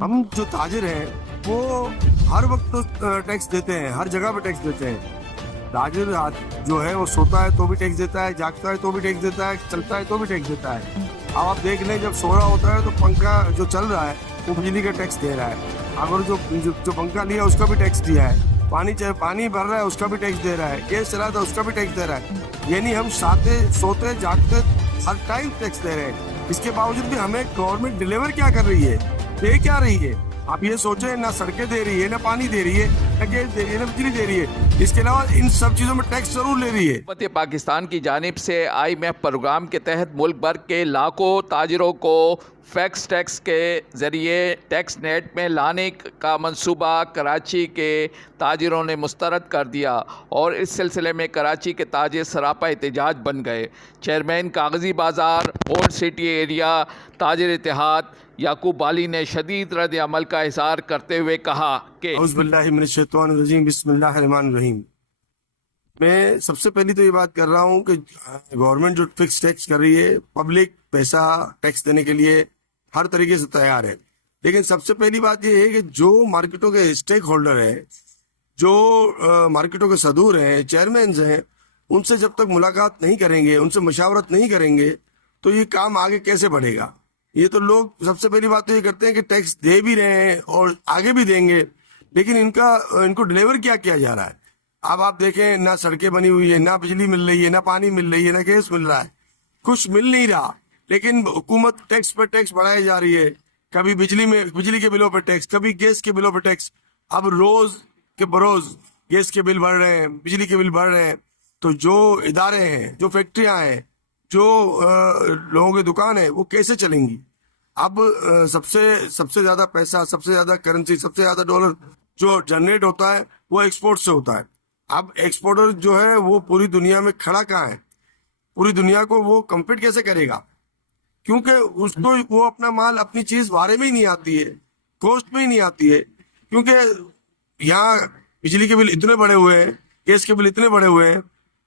ہم جو تاجر ہیں وہ ہر وقت تو ٹیکس دیتے ہیں، ہر جگہ پہ ٹیکس دیتے ہیں. تاجر جو ہے وہ سوتا ہے تو بھی ٹیکس دیتا ہے، جاگتا ہے تو بھی ٹیکس دیتا ہے، چلتا ہے تو بھی ٹیکس دیتا ہے. اب آپ دیکھ لیں جب سو رہا ہوتا ہے تو پنکھا جو چل رہا ہے وہ بجلی کا ٹیکس دے رہا ہے. اگر جو پنکھا لیا اس کا بھی ٹیکس دیا ہے، پانی بھر رہا ہے اس کا بھی ٹیکس دے رہا ہے، گیس چلا تھا اس کا بھی ٹیکس دے رہا ہے. یعنی ہم سوتے جاگتے ہر ٹائم ٹیکس دے رہے ہیں. اس کے باوجود بھی ہمیں گورنمنٹ ڈلیور کیا کر رہی ہے، دے کیا رہی ہے؟ آپ یہ سوچیں، نہ سڑکیں دے رہی ہے، نہ پانی دے رہی ہے، نہ گیس دے رہی ہے، نہ بجلی دے رہی ہے. اس کے علاوہ ان سب چیزوں میں ٹیکس ضرور لے رہی ہے. حکومت پاکستان کی جانب سے IMF پروگرام کے تحت ملک بھر کے لاکھوں تاجروں کو فیکس ٹیکس کے ذریعے ٹیکس نیٹ میں لانے کا منصوبہ کراچی کے تاجروں نے مسترد کر دیا اور اس سلسلے میں کراچی کے تاجر سراپا احتجاج بن گئے. چیئرمین کاغذی بازار اولڈ سٹی ایریا تاجر اتحاد یعقوب علی نے شدید رد عمل کا اظہار کرتے ہوئے کہا کہ اعوذ باللہ من الشیطان الرجیم، بسم اللہ الرحمن الرحیم. میں سب سے پہلی تو یہ بات کر رہا ہوں کہ گورنمنٹ جو فکس ٹیکس کر رہی ہے، پبلک پیسہ ٹیکس دینے کے لیے ہر طریقے سے تیار ہے. لیکن سب سے پہلی بات یہ ہے کہ جو مارکیٹوں کے اسٹیک ہولڈر ہیں، جو مارکیٹوں کے صدور ہیں، چیئرمینز ہیں، ان سے جب تک ملاقات نہیں کریں گے، ان سے مشاورت نہیں کریں گے تو یہ کام آگے کیسے بڑھے گا؟ یہ تو لوگ سب سے پہلی بات تو یہ کرتے ہیں کہ ٹیکس دے بھی رہے ہیں اور آگے بھی دیں گے، لیکن ان کو ڈلیور کیا کیا جا رہا ہے؟ اب آپ دیکھیں، نہ سڑکیں بنی ہوئی ہے، نہ بجلی مل رہی ہے، نہ پانی مل رہی ہے، نہ گیس مل رہا ہے، کچھ مل نہیں رہا. لیکن حکومت ٹیکس پہ ٹیکس بڑھائی جا رہی ہے. کبھی بجلی کے بلوں پہ ٹیکس، کبھی گیس کے بلوں پہ ٹیکس. اب روز کے بروز گیس کے بل بڑھ رہے ہیں، بجلی کے بل بڑھ رہے ہیں. تو جو ادارے ہیں، جو فیکٹریاں ہیں، جو لوگوں کی دکان ہے، وہ کیسے چلیں گی؟ اب سب سے زیادہ پیسہ، سب سے زیادہ کرنسی، سب سے زیادہ ڈالر جو جنریٹ ہوتا ہے وہ ایکسپورٹ سے ہوتا ہے. اب ایکسپورٹر جو ہے وہ پوری دنیا میں کھڑا کہاں ہے؟ پوری دنیا کو وہ کمپیٹ کیسے کرے گا؟ کیونکہ اس کو وہ اپنا مال، اپنی چیز بارے میں ہی نہیں آتی ہے، کوسٹ میں ہی نہیں آتی ہے. کیونکہ یہاں بجلی کے بل اتنے بڑے ہوئے ہیں، گیس کے بل اتنے بڑے ہوئے ہیں،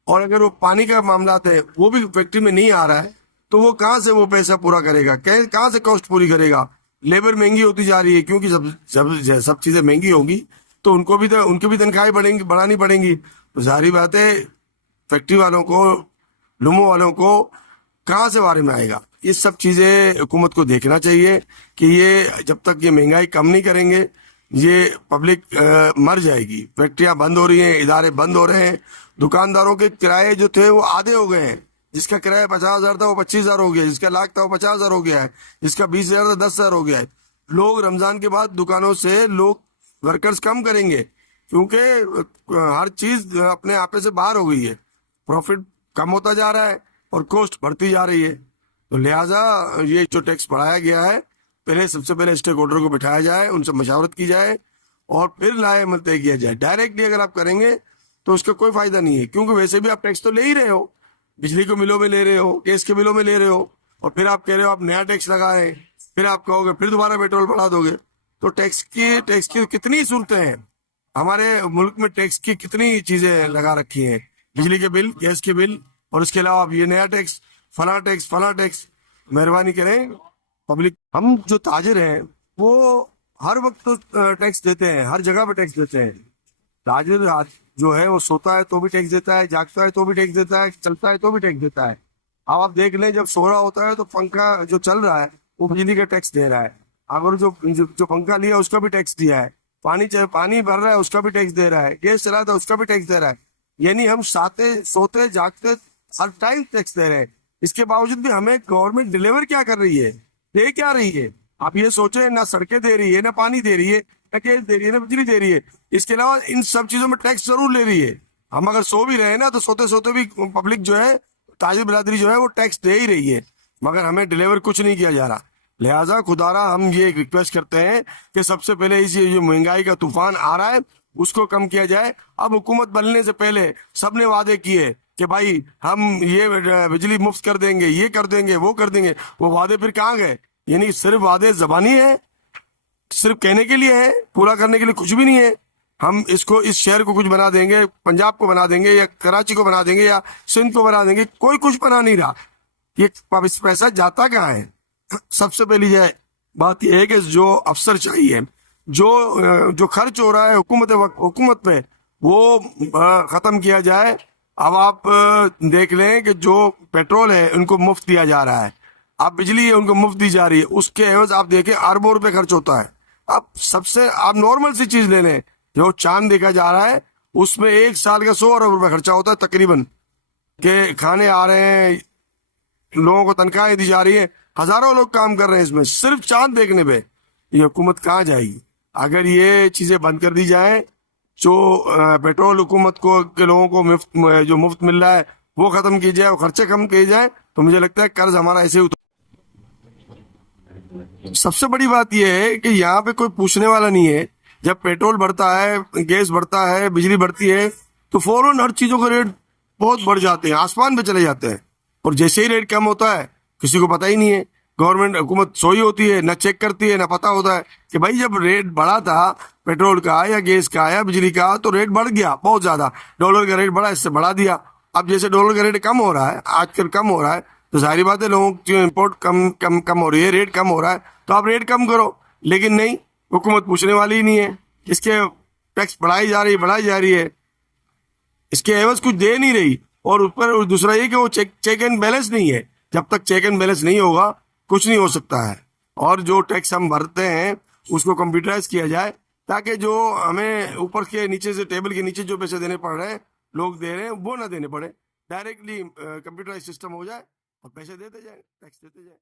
اور اگر وہ پانی کا معاملات ہے وہ بھی فیکٹری میں نہیں آ رہا ہے تو وہ کہاں سے وہ پیسہ پورا کرے گا؟ کہاں سے کاسٹ پوری کرے گا؟ لیبر مہنگی ہوتی جا رہی ہے، کیونکہ سب چیزیں مہنگی ہوگی تو ان کی بھی تنخواہیں بڑھانی پڑیں گی. تو ظاہری بات ہے فیکٹری والوں کو، لومو والوں کو کہاں سے بارے میں آئے گا؟ یہ سب چیزیں حکومت کو دیکھنا چاہیے کہ یہ جب تک یہ مہنگائی کم نہیں کریں گے یہ پبلک مر جائے گی. فیکٹریاں بند ہو رہی ہیں، ادارے بند ہو رہے ہیں، دکانداروں کے کرائے جو تھے وہ آدھے ہو گئے ہیں. جس کا کرایہ 50,000 تھا وہ 25,000 ہو گیا، جس کا لاکھ تھا وہ 50,000 ہو گیا ہے، جس کا 20,000 تھا 10,000 ہو گیا ہے. لوگ رمضان کے بعد دکانوں سے ورکرز کم کریں گے کیونکہ ہر چیز اپنے آپے سے باہر ہو گئی ہے، پروفٹ کم ہوتا جا رہا ہے اور کوسٹ بڑھتی جا رہی ہے. تو لہٰذا یہ جو ٹیکس بڑھایا گیا ہے، سب سے پہلے اسٹیک ہولڈر کو بٹھایا جائے، ان سے مشاورت کی جائے اور پھر لائحہ عمل طے کیا جائے. ڈائریکٹلی اگر آپ کریں گے تو اس کا کوئی فائدہ نہیں ہے، کیونکہ ویسے بھی آپ ٹیکس تو لے ہی رہے ہو، بجلی کے بلوں میں لے رہے ہو، گیس کے بلوں میں لے رہے ہو، اور پھر آپ کہہ رہے ہو آپ نیا ٹیکس لگائیں، پھر آپ کہو گے پھر دوبارہ پیٹرول بڑھا دو گے. تو ٹیکس کی کتنی صورتیں ہیں ہمارے ملک میں، ٹیکس کی کتنی چیزیں لگا رکھی ہیں، بجلی کے بل، گیس کے بل، اور اس کے علاوہ اب یہ نیا ٹیکس، فلاں ٹیکس. مہربانی کریں پبلک، ہم جو تاجر ہیں وہ ہر وقت تو ٹیکس دیتے ہیں، ہر جگہ پہ ٹیکس دیتے ہیں. تاجر جو ہے وہ سوتا ہے تو بھی ٹیکس دیتا ہے، جاگتا ہے تو بھی ٹیکس دیتا ہے، چلتا ہے تو بھی ٹیکس دیتا ہے. اب آپ دیکھ لیں جب سو رہا ہوتا ہے تو پنکھا جو چل رہا ہے وہ بجلی کا ٹیکس دے رہا ہے. اگر جو پنکھا لیا اس کا بھی ٹیکس دیا ہے، پانی بھر رہا ہے اس کا بھی ٹیکس دے رہا ہے، گیس چلا تھا اس کا بھی ٹیکس دے رہا ہے. یعنی ہم سوتے جاگتے ہر ٹائم ٹیکس دے رہے ہیں. اس کے باوجود بھی ہمیں گورنمنٹ ڈلیور کیا کر رہی ہے، دے کیا رہی ہے؟ آپ یہ سوچیں، نہ سڑکیں دے رہی ہے، نہ پانی دے رہی ہے، نہ گیس دے رہی ہے، نہ بجلی دے رہی ہے. اس کے علاوہ ان سب چیزوں میں ٹیکس ضرور لے رہی ہے. ہم اگر سو بھی رہے ہیں نا تو سوتے بھی پبلک جو ہے، تاجر برادری جو ہے وہ ٹیکس دے ہی رہی ہے، مگر ہمیں ڈلیور کچھ نہیں کیا جا رہا. لہٰذا خدارا ہم یہ ریکویسٹ کرتے ہیں کہ سب سے پہلے اس جو مہنگائی کا طوفان آ رہا ہے اس کو کم کیا جائے. اب حکومت بننے سے پہلے سب نے وعدے کیے کہ بھائی ہم یہ بجلی مفت کر دیں گے، یہ کر دیں گے، وہ کر دیں گے. وہ وعدے پھر کہاں گئے؟ یعنی صرف وعدے زبانی ہیں، صرف کہنے کے لیے ہے، پورا کرنے کے لیے کچھ بھی نہیں ہے. ہم اس کو اس شہر کو کچھ بنا دیں گے، پنجاب کو بنا دیں گے یا کراچی کو بنا دیں گے یا سندھ کو بنا دیں گے، کوئی کچھ بنا نہیں رہا. یہ پیسہ جاتا کہاں ہے؟ سب سے پہلی بات یہ ہے کہ جو افسر چاہیے، جو خرچ ہو رہا ہے حکومت پہ، وہ ختم کیا جائے. اب آپ دیکھ لیں کہ جو پیٹرول ہے ان کو مفت دیا جا رہا ہے، اب بجلی ہے ان کو مفت دی جا رہی ہے، اس کے عوض آپ دیکھیں اربوں روپے خرچ ہوتا ہے. اب سب سے آپ نارمل سی چیز لے لیں، جو چاند دیکھا جا رہا ہے اس میں ایک سال کا 100 ارب روپے خرچہ ہوتا ہے تقریباً، کہ کھانے آ رہے ہیں، لوگوں کو تنخواہیں دی جا رہی ہیں، ہزاروں لوگ کام کر رہے ہیں اس میں صرف چاند دیکھنے پہ. یہ حکومت کہاں جائے گی؟ اگر یہ چیزیں بند کر دی جائیں، جو پیٹرول حکومت کو کے لوگوں کو جو مفت مل رہا ہے وہ ختم کی جائے، وہ خرچے کم کیے جائیں، تو مجھے لگتا ہے قرض ہمارا ایسے ہی سب سے بڑی بات یہ ہے کہ یہاں پہ کوئی پوچھنے والا نہیں ہے. جب پیٹرول بڑھتا ہے، گیس بڑھتا ہے، بجلی بڑھتی ہے، تو فوراً ہر چیزوں کا ریٹ بہت بڑھ جاتے ہیں، آسمان پہ چلے جاتے ہیں. اور جیسے ہی ریٹ کم ہوتا ہے کسی کو پتہ ہی نہیں ہے. گورنمنٹ حکومت سوئی ہوتی ہے، نہ چیک کرتی ہے، نہ پتہ ہوتا ہے کہ بھائی جب ریٹ بڑھا تھا پیٹرول کا یا گیس کا یا بجلی کا تو ریٹ بڑھ گیا بہت زیادہ، ڈالر کا ریٹ بڑھا، اس سے بڑھا دیا. اب جیسے ڈالر کا ریٹ کم ہو رہا ہے، آج کل کم ہو رہا ہے، تو ظاہری بات ہے لوگوں کی امپورٹ کم ہو رہی ہے، ریٹ کم ہو رہا ہے، تو آپ ریٹ کم کرو. لیکن نہیں، حکومت پوچھنے والی ہی نہیں ہے. اس کے ٹیکس بڑھائی جا رہی ہے، اس کے عوض کچھ دے نہیں رہی. اور اس پر دوسرا یہ کہ وہ چیک اینڈ بیلنس نہیں ہے. جب تک چیک اینڈ بیلنس نہیں ہوگا کچھ نہیں ہو سکتا ہے. اور جو ٹیکس ہم بھرتے ہیں اس کو کمپیوٹرائز کیا جائے، تاکہ جو ہمیں اوپر کے نیچے سے ٹیبل کے نیچے جو پیسے دینے پڑ رہے ہیں، لوگ دے رہے ہیں، وہ نہ دینے پڑے. ڈائریکٹلی کمپیوٹرائز سسٹم ہو جائے اور پیسے دیتے جائیں، ٹیکس دیتے جائیں.